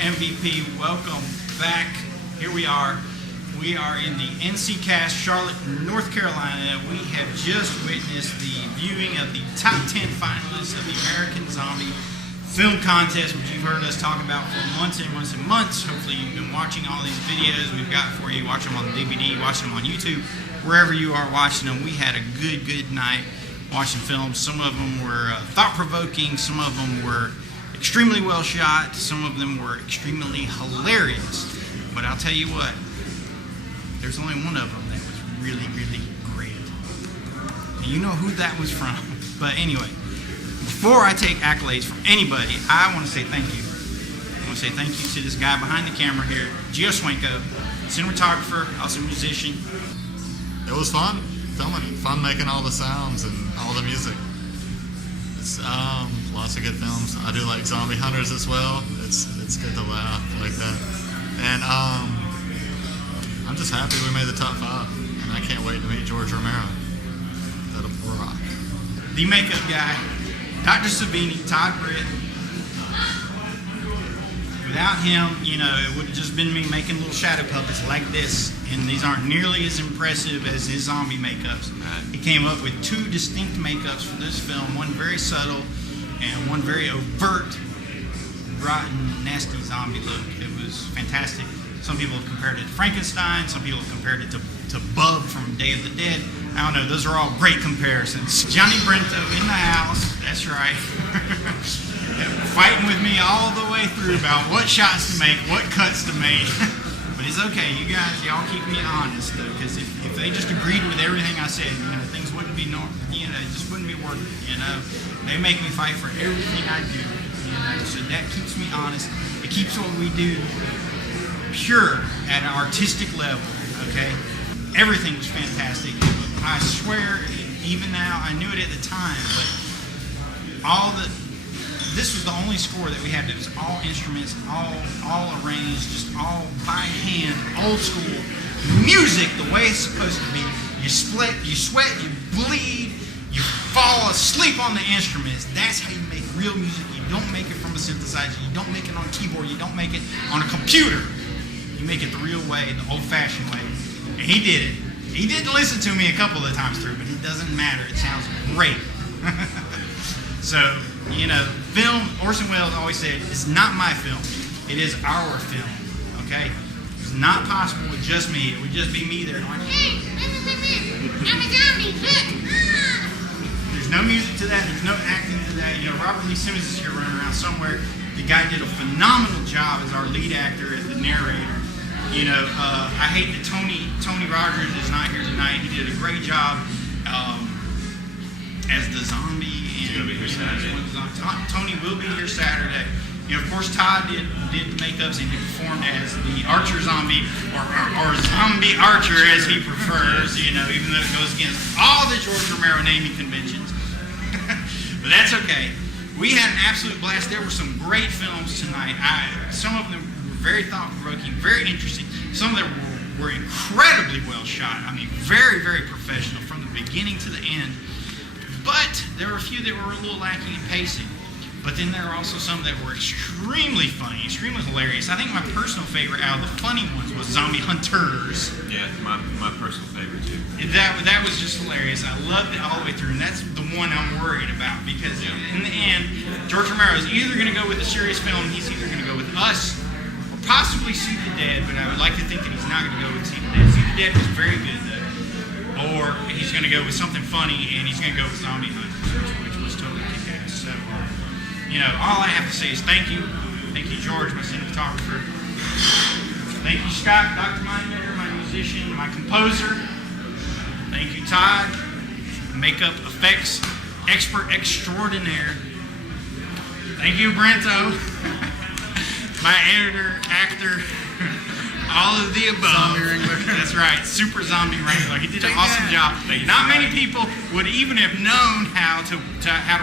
MVP, welcome back. Here we are. We are in the NC Cast, Charlotte, North Carolina. We have just witnessed the viewing of the top 10 finalists of the American Zombie Film Contest, which you've heard us talk about for months and months and months. Hopefully you've been watching all these videos we've got for you. Watch them on the DVD, watch them on YouTube, wherever you are watching them. We had a good night watching films. Some of them were thought-provoking, some of them were extremely well shot, some of them were extremely hilarious. But I'll tell you what, there's only one of them that was really great. And you know who that was from. But anyway, before I take accolades from anybody, I want to say thank you. I want to say thank you to this guy behind the camera here, Gio Swanko, cinematographer, also musician. It was fun filming it, fun making all the sounds and all the music. It's lots of good films. I do like Zombie Hunters as well. It's good to laugh like that. And I'm just happy we made the top 5, and I can't wait to meet George Romero. That'll rock. The makeup guy, Dr. Savini, Todd Britt. Without him, you know, it would have just been me making little shadow puppets like this, and these aren't nearly as impressive as his zombie makeups. He came up with 2 distinct makeups for this film, one very subtle and one very overt, rotten, nasty zombie look. It was fantastic. Some people have compared it to Frankenstein, some people have compared it to Bub from Day of the Dead. I don't know, those are all great comparisons. Johnny Brento in the house, that's right. Fighting with me all the way through about what shots to make, what cuts to make. But it's okay, you guys, y'all keep me honest though, because if they just agreed with everything I said, you know, things wouldn't be normal, you know, it just wouldn't be worth it, you know. They make me fight for everything I do, you know, so that keeps me honest. It keeps what we do pure at an artistic level, okay? Everything was fantastic. I swear, even now, I knew it at the time, but this was the only score that we had that was all instruments, all arranged, just all by hand, old school music, the way it's supposed to be. You sweat, you bleed, you fall asleep on the instruments. That's how you make real music. You don't make it from a synthesizer. You don't make it on a keyboard. You don't make it on a computer. You make it the real way, the old-fashioned way. And he did it. He didn't listen to me a couple of times through, but it doesn't matter. It sounds great. So, you know, film, Orson Welles always said, it's not my film. It is our film, okay? It's not possible with just me. It would just be me there going, hey, I'm a zombie, look. There's no music to that. There's no acting to that. You know, Robert Lee Simmons is here running around somewhere. The guy did a phenomenal job as our lead actor, as the narrator. You know, I hate that Tony Rogers is not here tonight. He did a great job as the zombie. He's going to be here Saturday. Tony will be here Saturday. You know, of course, Todd did the makeups, and he performed as the Archer zombie, or zombie Archer as he prefers, you know, even though it goes against all the George Romero naming conventions. But that's okay. We had an absolute blast. There were some great films tonight. Some of them were very thought-provoking, very interesting. Some of them were incredibly well shot. I mean, very professional from the beginning to the end. But there were a few that were a little lacking in pacing. But then there were also some that were extremely funny, extremely hilarious. I think my personal favorite out of the funny ones was Zombie Hunters. Yeah, my personal favorite too. That was just hilarious. I loved it all the way through, and that's the one I'm worried about because in the end, George Romero is either going to go with a serious film, he's either going to go with Us, or possibly See the Dead, but I would like to think that he's not going to go with See the Dead. See the Dead was very good though. Or he's going to go with something funny, and he's going to go with Zombie Hunters, which was totally kick-ass. So, you know, all I have to say is thank you. Thank you, George, my cinematographer. Thank you, Scott, Dr. Mindbender, my musician, my composer. Thank you, Todd, makeup effects expert extraordinaire. Thank you, Brento, my editor, actor, all of the above. Zombie Wrangler. That's right, super zombie wrangler. He did an awesome job. Not many people would even have known how to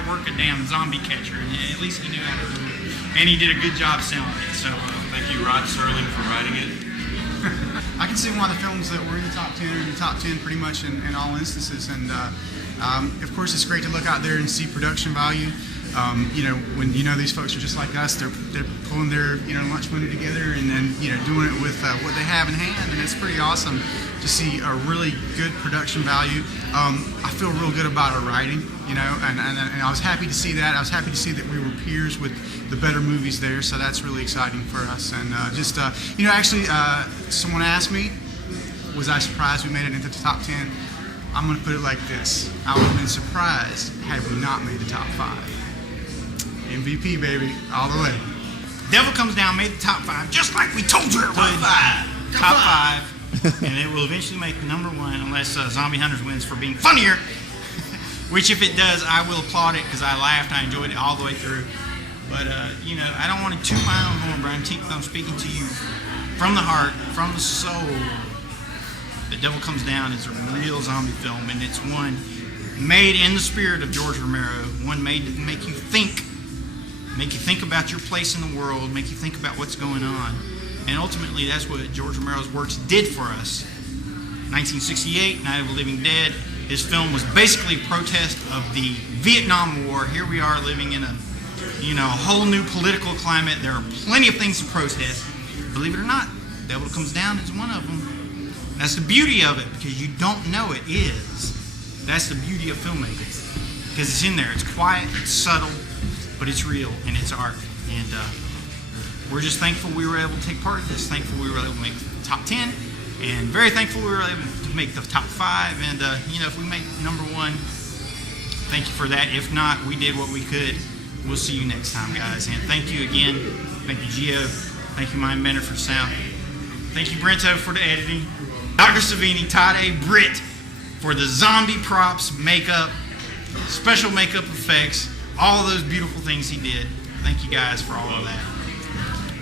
work a damn zombie catcher. And at least he knew how to do it, and he did a good job selling it. So thank you, Rod Serling, for writing it. I can see why the films that were in the top 10 are in the top 10 pretty much in all instances. And of course, it's great to look out there and see production value. You know, when you know these folks are just like us, they're pulling their lunch money together and then doing it with what they have in hand, and it's pretty awesome to see a really good production value. I feel real good about our writing, and I was happy to see that. I was happy to see that we were peers with the better movies there, so that's really exciting for us. And actually, someone asked me, was I surprised we made it into the top 10? I'm going to put it like this. I would have been surprised had we not made the top 5. MVP, baby, all the way. Devil Comes Down made the top 5, just like we told you it would. Top 5, and it will eventually make number 1 unless Zombie Hunters wins for being funnier. Which, if it does, I will applaud it because I laughed. I enjoyed it all the way through. But I don't want to toot my own horn, but I'm speaking to you from the heart, from the soul. The Devil Comes Down is a real zombie film, and it's one made in the spirit of George Romero. One made to make you think about your place in the world, make you think about what's going on. And ultimately, that's what George Romero's works did for us. 1968, Night of the Living Dead. This film was basically a protest of the Vietnam War. Here we are living in a whole new political climate. There are plenty of ththings to protest. Believe it or not, Devil Comes Down is one of them. And that's the beauty of it, because you don't know it is. That's the beauty of filmmaking. Because it's in there. It's quiet, it's subtle, but it's real, and it's art. And we're just thankful we were able to take part in this. Thankful we were able to make the top 10. And very thankful we were able to make the top 5. And, if we make number 1, thank you for that. If not, we did what we could. We'll see you next time, guys. And thank you again. Thank you, Gio. Thank you, Mind Bender, for sound. Thank you, Brento, for the editing. Dr. Savini, Tade, Britt, for the zombie props, makeup, special makeup effects, all of those beautiful things he did. Thank you guys for all of that.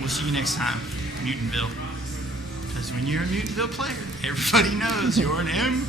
We'll see you next time, Mutantville. Because when you're a Mutantville player, everybody knows you're an M.